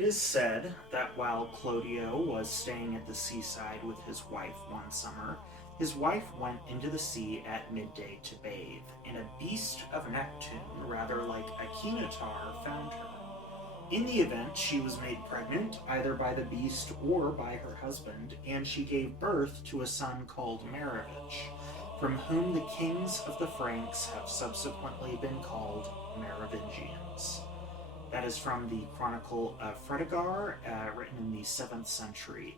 It is said that while Clodio was staying at the seaside with his wife one summer, his wife went into the sea at midday to bathe, and a beast of Neptune, rather like a Kinotar, found her. In the event, she was made pregnant either by the beast or by her husband, and she gave birth to a son called Merovich, from whom the kings of the Franks have subsequently been called Merovingians. That is from the Chronicle of Fredegar, written in the 7th century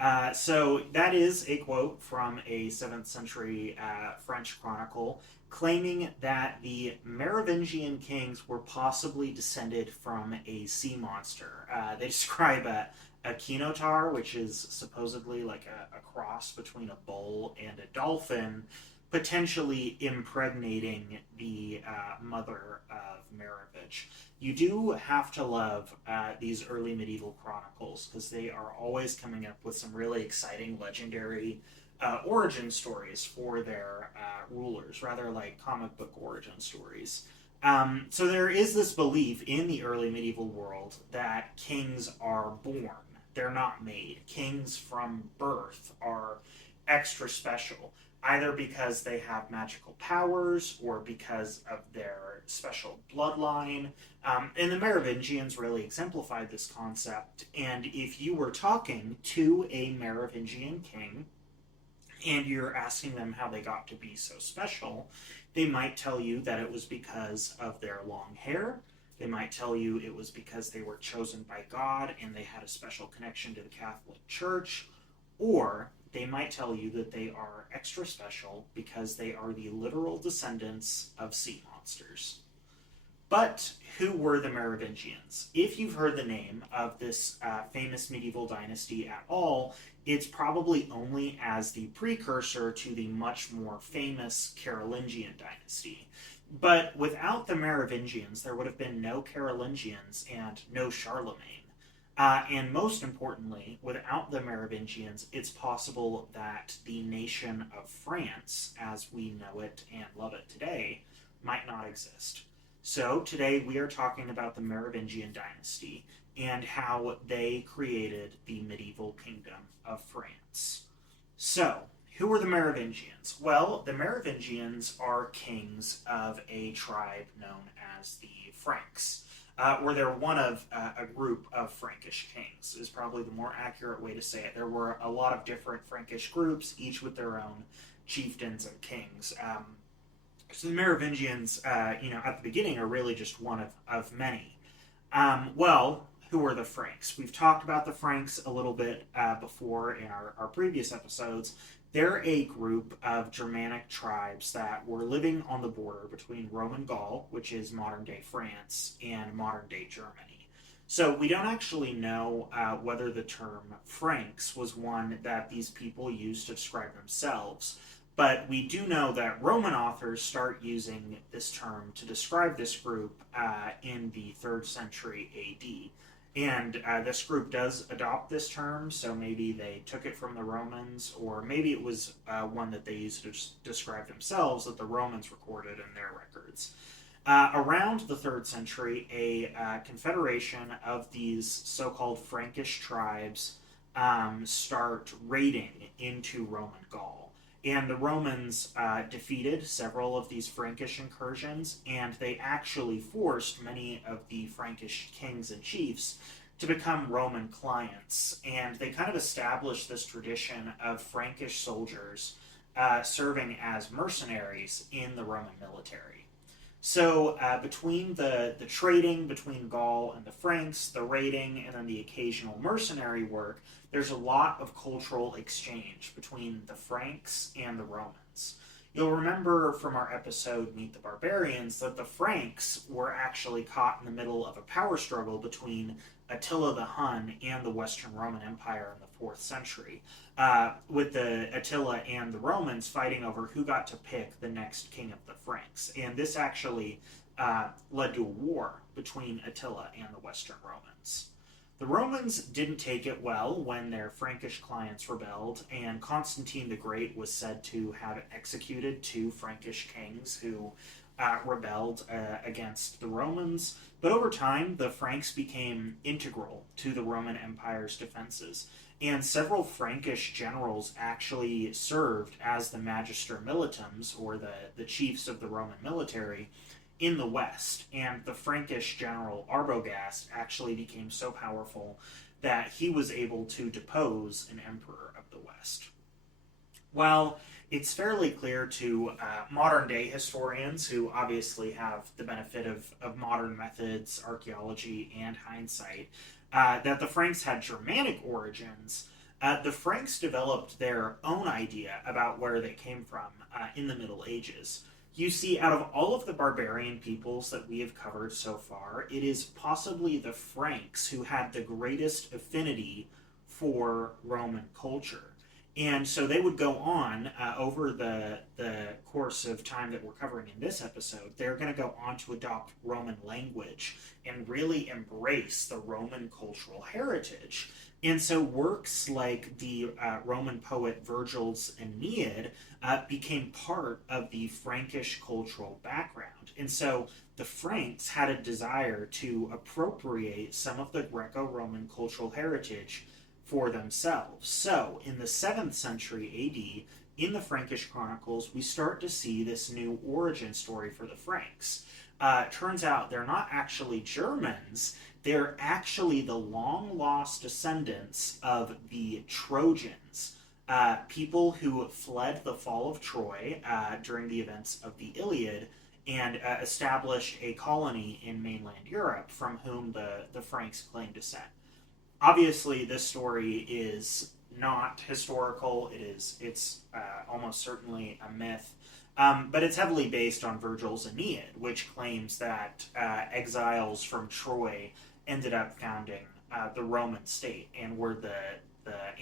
AD. So that is a quote from a 7th century French chronicle claiming that the Merovingian kings were possibly descended from a sea monster. They describe a kinotar, which is supposedly like a cross between a bull and a dolphin, potentially impregnating the mother of Merovich. You do have to love these early medieval chronicles because they are always coming up with some really exciting legendary origin stories for their rulers, rather like comic book origin stories. So there is this belief in the early medieval world that kings are born, they're not made. Kings from birth are extra special, either because they have magical powers or because of their special bloodline. And the Merovingians really exemplified this concept. And if you were talking to a Merovingian king and you're asking them how they got to be so special, they might tell you that it was because of their long hair. They might tell you it was because they were chosen by God and they had a special connection to the Catholic Church. Or they might tell you that they are extra special because they are the literal descendants of sea monsters. But who were the Merovingians? If you've heard the name of this famous medieval dynasty at all, it's probably only as the precursor to the much more famous Carolingian dynasty. But without the Merovingians, there would have been no Carolingians and no Charlemagne. And most importantly, without the Merovingians, it's possible that the nation of France, as we know it and love it today, might not exist. So today we are talking about the Merovingian dynasty and how they created the medieval kingdom of France. So, who were the Merovingians? Well, the Merovingians are kings of a tribe known as the Franks. Where they're one of a group of Frankish kings, is probably the more accurate way to say it. There were a lot of different Frankish groups, each with their own chieftains and kings. So the Merovingians, at the beginning, are really just one of many. Well, who are the Franks? We've talked about the Franks a little bit before in our previous episodes. They're a group of Germanic tribes that were living on the border between Roman Gaul, which is modern day France, and modern day Germany. So we don't actually know whether the term Franks was one that these people used to describe themselves. But we do know that Roman authors start using this term to describe this group in the 3rd century AD. And this group does adopt this term, so maybe they took it from the Romans, or maybe it was one that they used to describe themselves that the Romans recorded in their records. Around the 3rd century, a confederation of these so-called Frankish tribes start raiding into Roman Gaul. And the Romans defeated several of these Frankish incursions, and they actually forced many of the Frankish kings and chiefs to become Roman clients. And they kind of established this tradition of Frankish soldiers serving as mercenaries in the Roman military. So between the trading between Gaul and the Franks, the raiding, and then the occasional mercenary work, there's a lot of cultural exchange between the Franks and the Romans. You'll remember from our episode Meet the Barbarians that the Franks were actually caught in the middle of a power struggle between Attila the Hun and the Western Roman Empire in the 4th century, with the Attila and the Romans fighting over who got to pick the next king of the Franks. And this actually led to a war between Attila and the Western Romans. The Romans didn't take it well when their Frankish clients rebelled, and Constantine the Great was said to have executed 2 Frankish kings who rebelled against the Romans, but over time the Franks became integral to the Roman Empire's defenses, and several Frankish generals actually served as the magister militums, or the chiefs of the Roman military, in the West. And the Frankish general Arbogast actually became so powerful that he was able to depose an emperor of the West. While it's fairly clear to modern day historians, who obviously have the benefit of modern methods, archaeology, and hindsight, that the Franks had Germanic origins, the Franks developed their own idea about where they came from in the Middle Ages. You see, out of all of the barbarian peoples that we have covered so far, it is possibly the Franks who had the greatest affinity for Roman culture. And so they would go on over the course of time that we're covering in this episode. They're going to go on to adopt Roman language and really embrace the Roman cultural heritage. And so works like the Roman poet Virgil's Aeneid became part of the Frankish cultural background. And so the Franks had a desire to appropriate some of the Greco-Roman cultural heritage for themselves. So, in the 7th century AD, in the Frankish Chronicles, we start to see this new origin story for the Franks. Turns out they're not actually Germans, they're actually the long-lost descendants of the Trojans, people who fled the fall of Troy during the events of the Iliad and established a colony in mainland Europe from whom the Franks claim descent. Obviously, this story is not historical. It's almost certainly a myth, but it's heavily based on Virgil's Aeneid, which claims that exiles from Troy ended up founding the Roman state and were the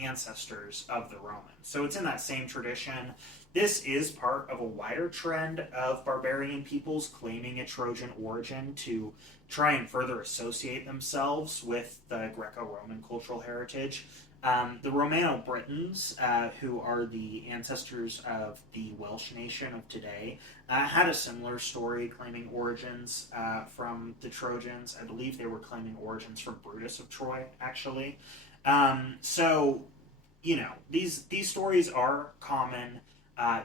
ancestors of the Romans. So it's in that same tradition. This is part of a wider trend of barbarian peoples claiming a Trojan origin to try and further associate themselves with the Greco-Roman cultural heritage. The Romano-Britons, who are the ancestors of the Welsh nation of today, had a similar story claiming origins from the Trojans. I believe they were claiming origins from Brutus of Troy, actually. So, these stories are common.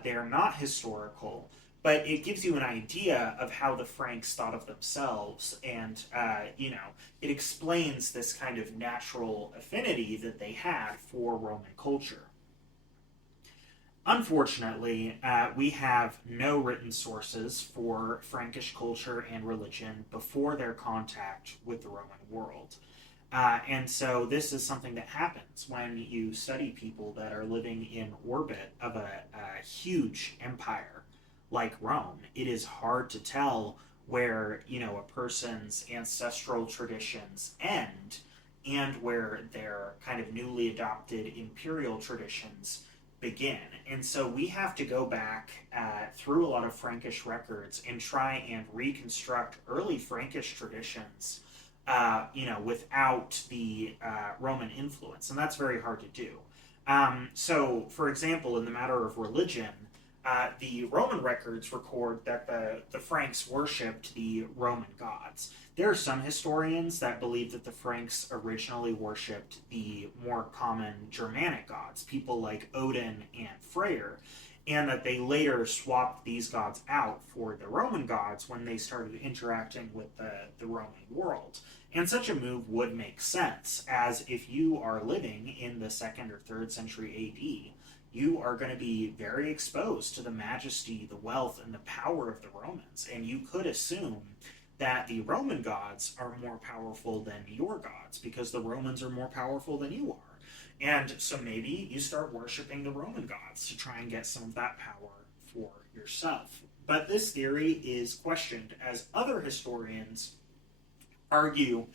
They are not historical, but it gives you an idea of how the Franks thought of themselves, and it explains this kind of natural affinity that they had for Roman culture. Unfortunately, we have no written sources for Frankish culture and religion before their contact with the Roman world. And so this is something that happens when you study people that are living in orbit of a huge empire like Rome. It is hard to tell where, a person's ancestral traditions end and where their kind of newly adopted imperial traditions begin. And so we have to go back through a lot of Frankish records and try and reconstruct early Frankish traditions without the Roman influence, and that's very hard to do. So, for example, in the matter of religion, the Roman records record that the Franks worshipped the Roman gods. There are some historians that believe that the Franks originally worshipped the more common Germanic gods, people like Odin and Freyr, and that they later swapped these gods out for the Roman gods when they started interacting with the Roman world. And such a move would make sense, as if you are living in the 2nd or 3rd century AD, you are going to be very exposed to the majesty, the wealth, and the power of the Romans. And you could assume that the Roman gods are more powerful than your gods, because the Romans are more powerful than you are. And so maybe you start worshiping the Roman gods to try and get some of that power for yourself. But this theory is questioned, as other historians argue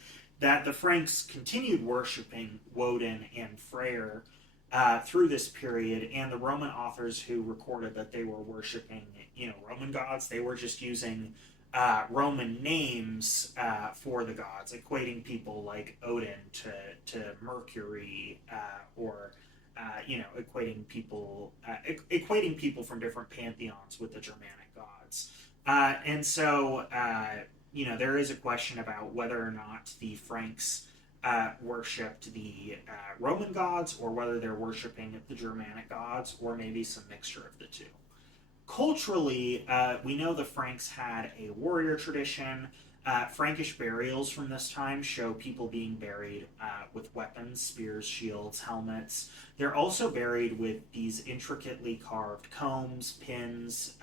that the Franks continued worshiping Woden and Freyr through this period, and the Roman authors who recorded that they were worshiping, Roman gods, they were just using Roman names for the gods, equating people like Odin to Mercury, or equating people from different pantheons with the Germanic gods. And so, there is a question about whether or not the Franks worshipped the Roman gods, or whether they're worshiping the Germanic gods, or maybe some mixture of the two. Culturally, we know the Franks had a warrior tradition. Frankish burials from this time show people being buried with weapons, spears, shields, helmets. They're also buried with these intricately carved combs, pins,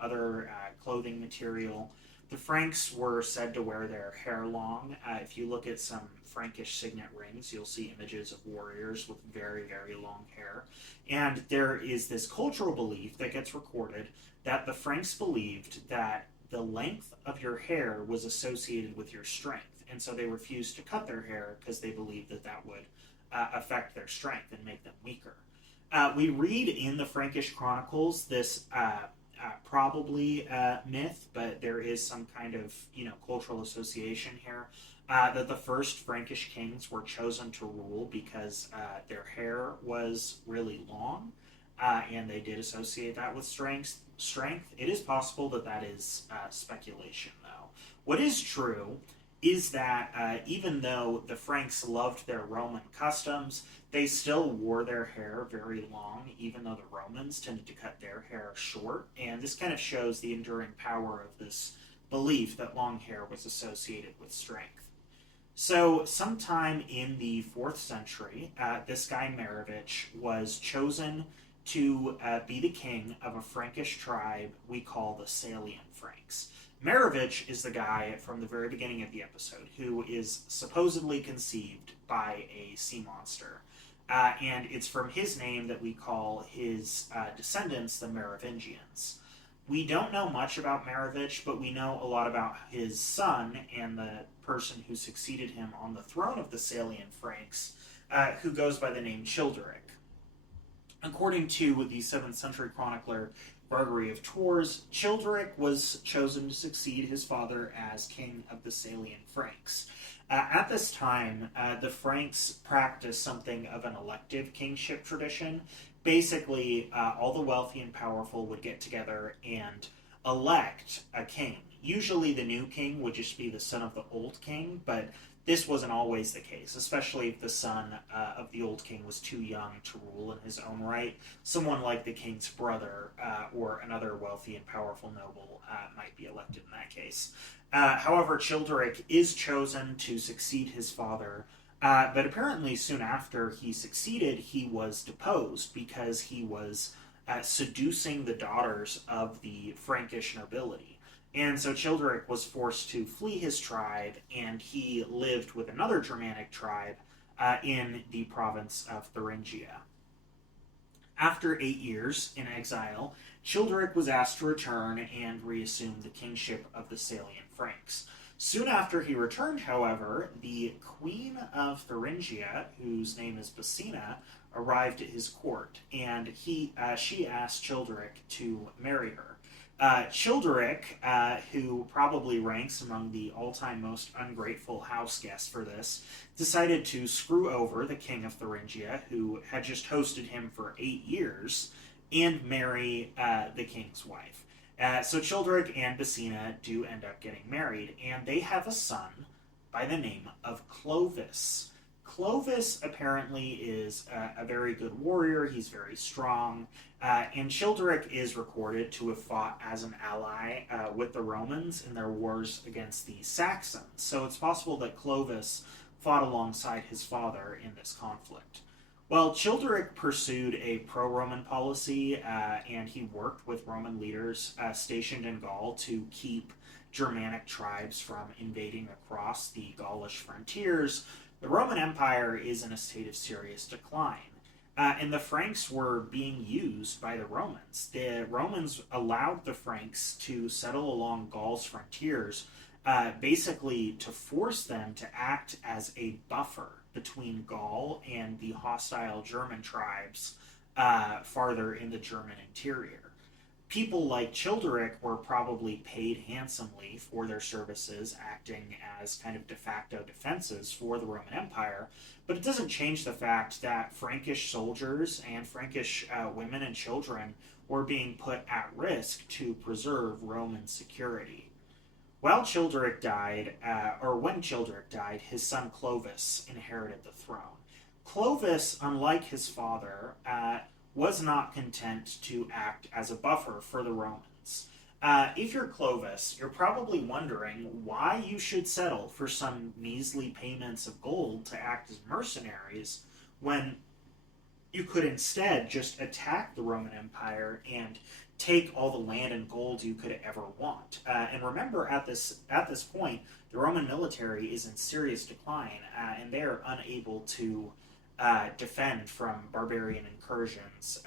other clothing material. The Franks were said to wear their hair long. If you look at some Frankish signet rings, you'll see images of warriors with very, very long hair. And there is this cultural belief that gets recorded that the Franks believed that the length of your hair was associated with your strength. And so they refused to cut their hair because they believed that that would affect their strength and make them weaker. We read in the Frankish chronicles this probably myth, but there is some kind of cultural association here. That the first Frankish kings were chosen to rule because their hair was really long, and they did associate that with strength. It is possible that that is speculation, though. What is true is that even though the Franks loved their Roman customs, they still wore their hair very long, even though the Romans tended to cut their hair short. And this kind of shows the enduring power of this belief that long hair was associated with strength. So, sometime in the 4th century, this guy Merovich was chosen to be the king of a Frankish tribe we call the Salian Franks. Merovich is the guy from the very beginning of the episode who is supposedly conceived by a sea monster. And it's from his name that we call his descendants the Merovingians. We don't know much about Merovich, but we know a lot about his son and the person who succeeded him on the throne of the Salian Franks, who goes by the name Childeric. According to the 7th century chronicler Gregory of Tours, Childeric was chosen to succeed his father as king of the Salian Franks. At this time, the Franks practiced something of an elective kingship tradition. Basically, all the wealthy and powerful would get together and elect a king. Usually the new king would just be the son of the old king, but this wasn't always the case, especially if the son of the old king was too young to rule in his own right. Someone like the king's brother or another wealthy and powerful noble might be elected in that case. However, Childeric is chosen to succeed his father, but apparently soon after he succeeded, he was deposed because he was seducing the daughters of the Frankish nobility. And so Childeric was forced to flee his tribe, and he lived with another Germanic tribe in the province of Thuringia. After 8 years in exile, Childeric was asked to return and reassume the kingship of the Salian Franks. Soon after he returned, however, the Queen of Thuringia, whose name is Basina, arrived at his court, and she asked Childeric to marry her. Childeric, who probably ranks among the all-time most ungrateful house guests for this, decided to screw over the king of Thuringia, who had just hosted him for 8 years, and marry the king's wife. So Childeric and Basina do end up getting married, and they have a son by the name of Clovis. Clovis apparently is a very good warrior. He's very strong. And Childeric is recorded to have fought as an ally with the Romans in their wars against the Saxons. So it's possible that Clovis fought alongside his father in this conflict. Well, Childeric pursued a pro-Roman policy, and he worked with Roman leaders stationed in Gaul to keep Germanic tribes from invading across the Gaulish frontiers. The Roman Empire is in a state of serious decline. And the Franks were being used by the Romans. The Romans allowed the Franks to settle along Gaul's frontiers, basically to force them to act as a buffer between Gaul and the hostile German tribes farther in the German interior. People like Childeric were probably paid handsomely for their services, acting as kind of de facto defenses for the Roman Empire. But it doesn't change the fact that Frankish soldiers and Frankish women and children were being put at risk to preserve Roman security. When Childeric died, his son Clovis inherited the throne. Clovis, unlike his father, was not content to act as a buffer for the Romans. If you're Clovis, you're probably wondering why you should settle for some measly payments of gold to act as mercenaries when you could instead just attack the Roman Empire and take all the land and gold you could ever want. And remember, at this point, the Roman military is in serious decline, and they are unable to defend from barbarian incursions.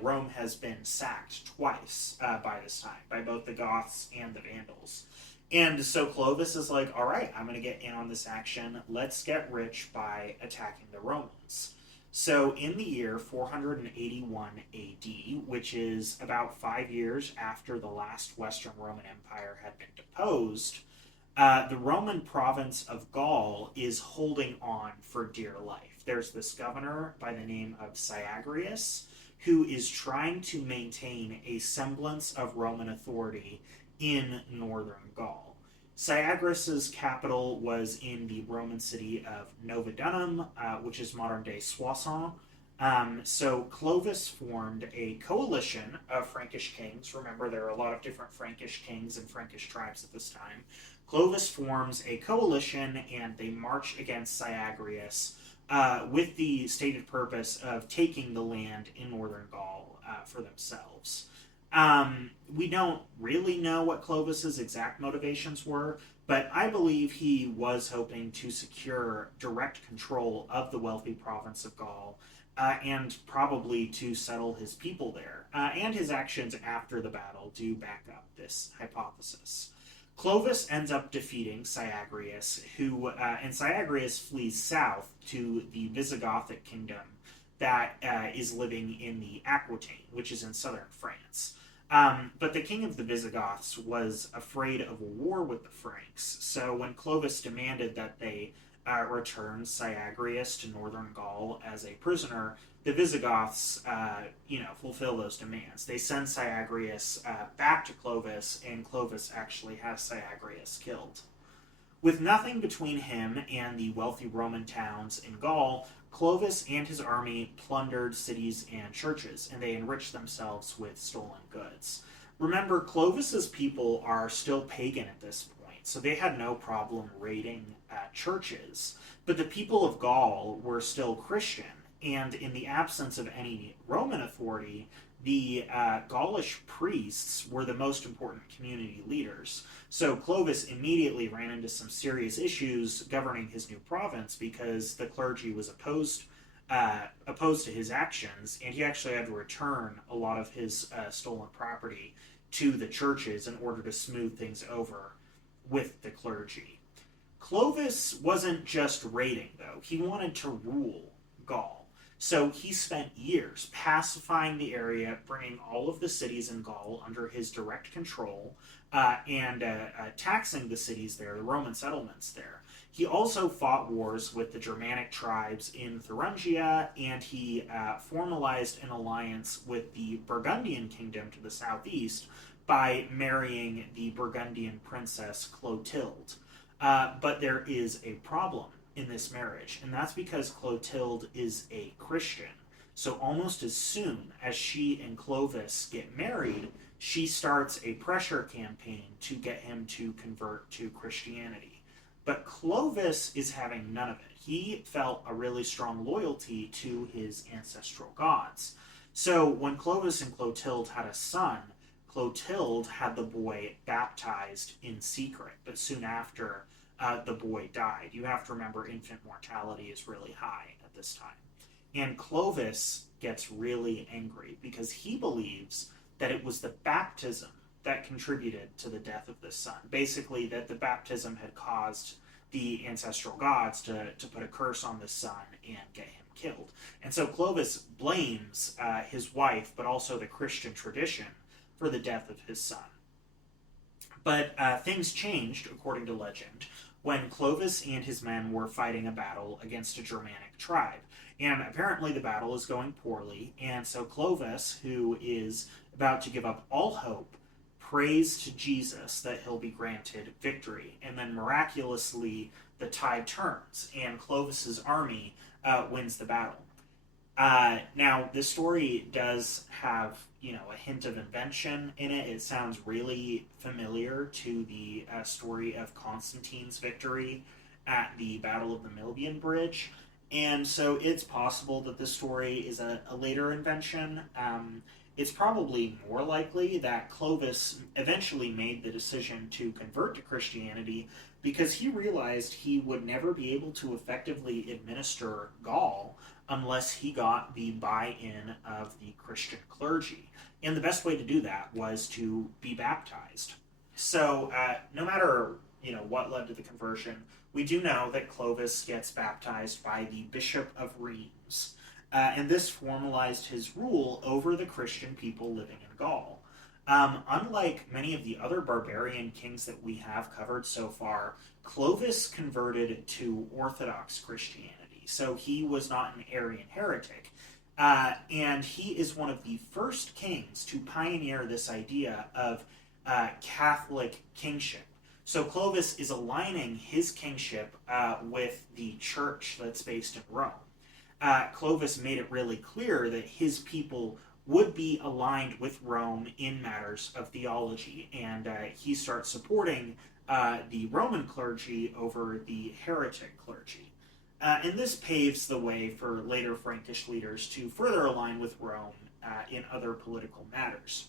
Rome has been sacked twice by this time by both the Goths and the Vandals. And so Clovis is like, all right, I'm going to get in on this action. Let's get rich by attacking the Romans. So in the year 481 AD, which is about 5 years after the last Western Roman Empire had been deposed, the Roman province of Gaul is holding on for dear life. There's this governor by the name of Syagrius who is trying to maintain a semblance of Roman authority in northern Gaul. Syagrius's capital was in the Roman city of Novidunum, which is modern-day Soissons. So Clovis formed a coalition of Frankish kings. Remember, there are a lot of different Frankish kings and Frankish tribes at this time. Clovis forms a coalition, and they march against Syagrius with the stated purpose of taking the land in northern Gaul for themselves. We don't really know what Clovis's exact motivations were, but I believe he was hoping to secure direct control of the wealthy province of Gaul, and probably to settle his people there. And his actions after the battle do back up this hypothesis. Clovis ends up defeating Syagrius, and Syagrius flees south to the Visigothic kingdom that is living in the Aquitaine, which is in southern France. But the king of the Visigoths was afraid of a war with the Franks, so when Clovis demanded that they return Syagrius to northern Gaul as a prisoner, the Visigoths, fulfill those demands. They send Syagrius back to Clovis, and Clovis actually has Syagrius killed. With nothing between him and the wealthy Roman towns in Gaul, Clovis and his army plundered cities and churches, and they enriched themselves with stolen goods. Remember, Clovis's people are still pagan at this point, so they had no problem raiding churches. But the people of Gaul were still Christian, and in the absence of any Roman authority, the Gaulish priests were the most important community leaders. So Clovis immediately ran into some serious issues governing his new province because the clergy was opposed to his actions, and he actually had to return a lot of his stolen property to the churches in order to smooth things over with the clergy. Clovis wasn't just raiding, though. He wanted to rule Gaul. So he spent years pacifying the area, bringing all of the cities in Gaul under his direct control, and taxing the cities there, the Roman settlements there. He also fought wars with the Germanic tribes in Thuringia, and he formalized an alliance with the Burgundian kingdom to the southeast by marrying the Burgundian princess Clotilde. But there is a problem in this marriage, and that's because Clotilde is a Christian. So almost as soon as she and Clovis get married, she starts a pressure campaign to get him to convert to Christianity. But Clovis is having none of it. He felt a really strong loyalty to his ancestral gods. So when Clovis and Clotilde had a son, Clotilde had the boy baptized in secret, but soon after, the boy died. You have to remember infant mortality is really high at this time. And Clovis gets really angry because he believes that it was the baptism that contributed to the death of this son. Basically, that the baptism had caused the ancestral gods to put a curse on this son and get him killed. And so Clovis blames his wife, but also the Christian tradition, for the death of his son. But things changed, according to legend, when Clovis and his men were fighting a battle against a Germanic tribe. And apparently the battle is going poorly, and so Clovis, who is about to give up all hope, prays to Jesus that he'll be granted victory. And then miraculously, the tide turns, and Clovis's army wins the battle. Now, this story does have, a hint of invention in it. It sounds really familiar to the story of Constantine's victory at the Battle of the Milvian Bridge. And so it's possible that this story is a later invention. It's probably more likely that Clovis eventually made the decision to convert to Christianity because he realized he would never be able to effectively administer Gaul unless he got the buy-in of the Christian clergy. And the best way to do that was to be baptized. So no matter what led to the conversion, we do know that Clovis gets baptized by the Bishop of Rheims. And this formalized his rule over the Christian people living in Gaul. Unlike many of the other barbarian kings that we have covered so far, Clovis converted to Orthodox Christianity. So he was not an Arian heretic. And he is one of the first kings to pioneer this idea of Catholic kingship. So Clovis is aligning his kingship with the church that's based in Rome. Clovis made it really clear that his people would be aligned with Rome in matters of theology, and he starts supporting the Roman clergy over the heretic clergy. And this paves the way for later Frankish leaders to further align with Rome in other political matters.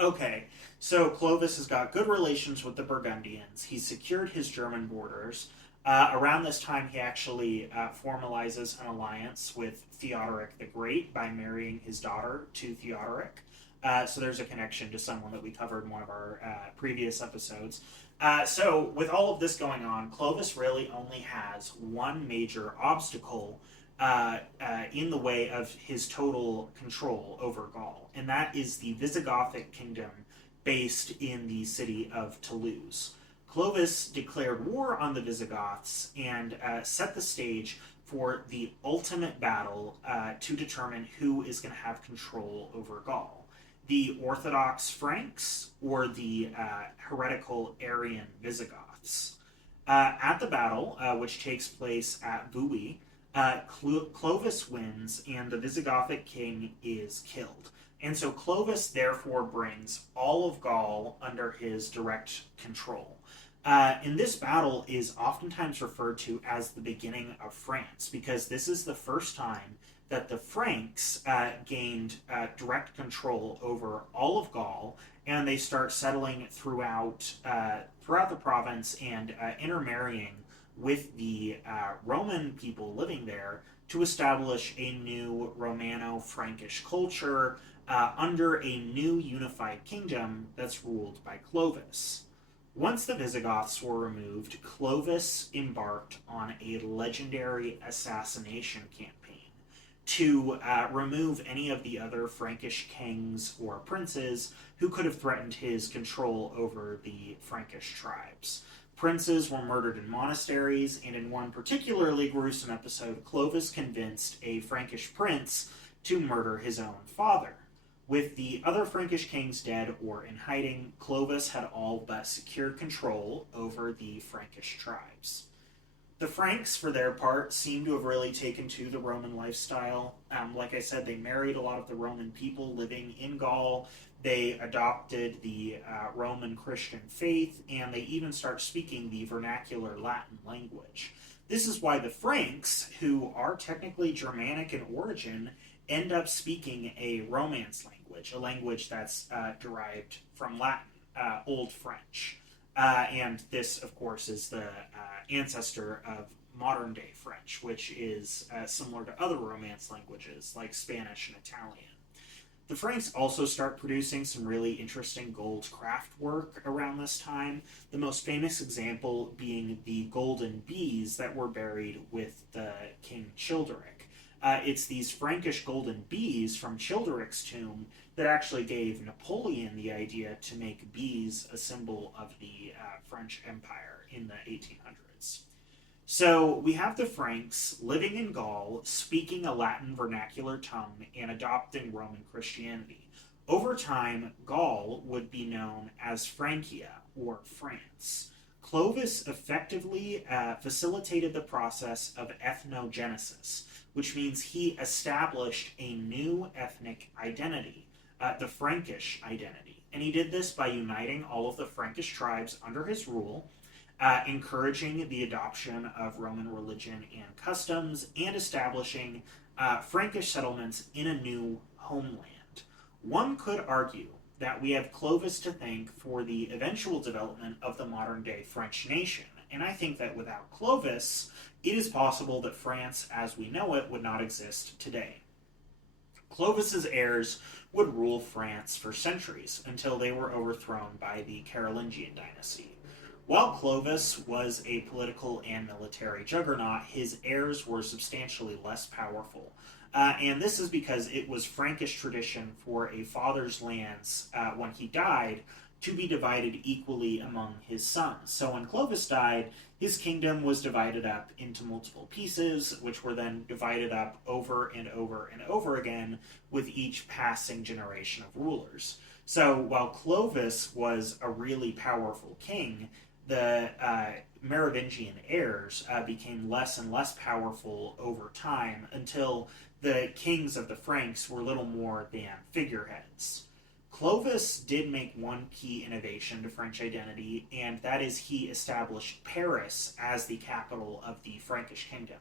Okay, so Clovis has got good relations with the Burgundians. He's secured his German borders. Around this time, he actually formalizes an alliance with Theodoric the Great by marrying his daughter to Theodoric. So there's a connection to someone that we covered in one of our previous episodes. So with all of this going on, Clovis really only has one major obstacle in the way of his total control over Gaul, and that is the Visigothic kingdom based in the city of Toulouse. Clovis declared war on the Visigoths and set the stage for the ultimate battle to determine who is going to have control over Gaul. The Orthodox Franks or the heretical Arian Visigoths. At the battle, which takes place at Vui, Clovis wins and the Visigothic king is killed. And so Clovis therefore brings all of Gaul under his direct control. And this battle is oftentimes referred to as the beginning of France, because this is the first time that the Franks gained direct control over all of Gaul, and they start settling throughout the province and intermarrying with the Roman people living there to establish a new Romano-Frankish culture under a new unified kingdom that's ruled by Clovis. Once the Visigoths were removed, Clovis embarked on a legendary assassination campaign to remove any of the other Frankish kings or princes who could have threatened his control over the Frankish tribes. Princes were murdered in monasteries, and in one particularly gruesome episode, Clovis convinced a Frankish prince to murder his own father. With the other Frankish kings dead or in hiding, Clovis had all but secured control over the Frankish tribes. The Franks, for their part, seem to have really taken to the Roman lifestyle. Like I said, they married a lot of the Roman people living in Gaul. They adopted the Roman Christian faith, and they even start speaking the vernacular Latin language. This is why the Franks, who are technically Germanic in origin, end up speaking a Romance language, a language that's derived from Latin, Old French. And this, of course, is the ancestor of modern-day French, which is similar to other Romance languages like Spanish and Italian. The Franks also start producing some really interesting gold craft work around this time, the most famous example being the golden bees that were buried with the King Childeric. It's these Frankish golden bees from Childeric's tomb that actually gave Napoleon the idea to make bees a symbol of the French Empire in the 1800s. So we have the Franks living in Gaul, speaking a Latin vernacular tongue, and adopting Roman Christianity. Over time, Gaul would be known as Francia, or France. Clovis effectively facilitated the process of ethnogenesis, which means he established a new ethnic identity, the Frankish identity. And he did this by uniting all of the Frankish tribes under his rule, encouraging the adoption of Roman religion and customs, and establishing Frankish settlements in a new homeland. One could argue that we have Clovis to thank for the eventual development of the modern-day French nation, and I think that without Clovis, it is possible that France as we know it would not exist today. Clovis's heirs would rule France for centuries until they were overthrown by the Carolingian dynasty. While Clovis was a political and military juggernaut, his heirs were substantially less powerful. And this is because it was Frankish tradition for a father's lands, when he died, to be divided equally among his sons. So when Clovis died, his kingdom was divided up into multiple pieces, which were then divided up over and over and over again with each passing generation of rulers. So while Clovis was a really powerful king, the Merovingian heirs became less and less powerful over time until the kings of the Franks were little more than figureheads. Clovis did make one key innovation to French identity, and that is he established Paris as the capital of the Frankish kingdom.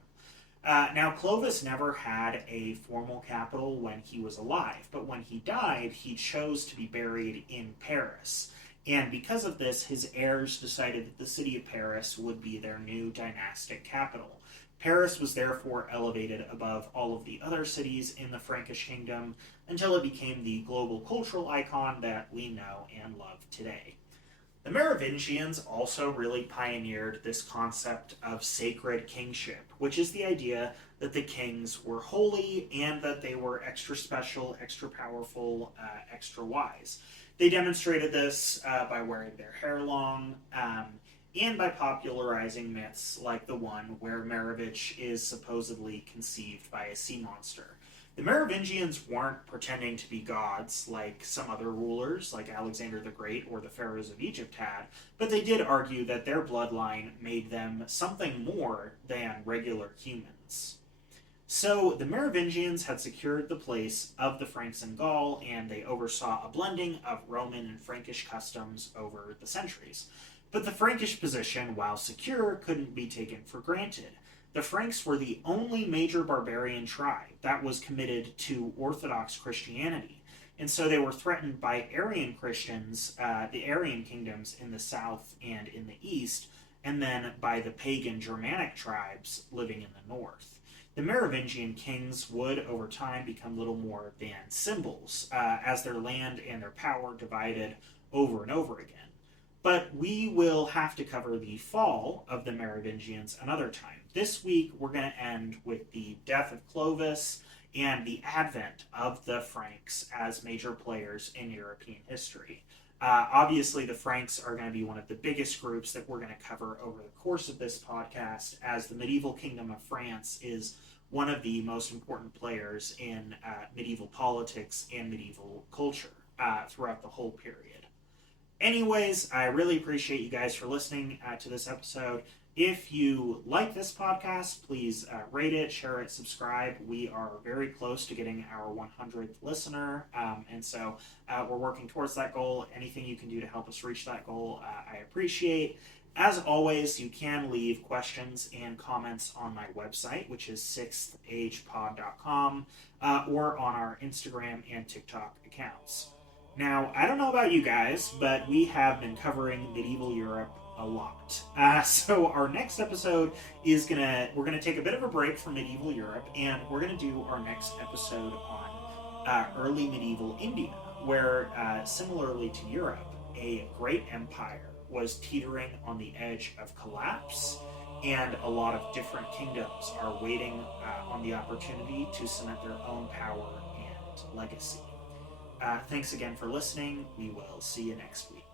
Now, Clovis never had a formal capital when he was alive, but when he died, he chose to be buried in Paris. And because of this, his heirs decided that the city of Paris would be their new dynastic capital. Paris was therefore elevated above all of the other cities in the Frankish kingdom until it became the global cultural icon that we know and love today. The Merovingians also really pioneered this concept of sacred kingship, which is the idea that the kings were holy and that they were extra special, extra powerful, extra wise. They demonstrated this by wearing their hair long, and by popularizing myths like the one where Merovich is supposedly conceived by a sea monster. The Merovingians weren't pretending to be gods like some other rulers, like Alexander the Great or the pharaohs of Egypt had, but they did argue that their bloodline made them something more than regular humans. So the Merovingians had secured the place of the Franks in Gaul, and they oversaw a blending of Roman and Frankish customs over the centuries. But the Frankish position, while secure, couldn't be taken for granted. The Franks were the only major barbarian tribe that was committed to Orthodox Christianity, and so they were threatened by Arian Christians, the Arian kingdoms in the south and in the east, and then by the pagan Germanic tribes living in the north. The Merovingian kings would, over time, become little more than symbols, as their land and their power divided over and over again. But we will have to cover the fall of the Merovingians another time. This week, we're going to end with the death of Clovis and the advent of the Franks as major players in European history. Obviously, the Franks are going to be one of the biggest groups that we're going to cover over the course of this podcast, as the medieval kingdom of France is one of the most important players in medieval politics and medieval culture throughout the whole period. Anyways, I really appreciate you guys for listening to this episode. If you like this podcast, please rate it, share it, subscribe. We are very close to getting our 100th listener, and so we're working towards that goal. Anything you can do to help us reach that goal, I appreciate. As always, you can leave questions and comments on my website, which is sixthagepod.com, or on our Instagram and TikTok accounts. Now, I don't know about you guys, but we have been covering medieval Europe a lot. So our next episode is we're gonna take a bit of a break from medieval Europe, and we're gonna do our next episode on early medieval India, where similarly to Europe, a great empire was teetering on the edge of collapse, and a lot of different kingdoms are waiting on the opportunity to cement their own power and legacy. Thanks again for listening. We will see you next week.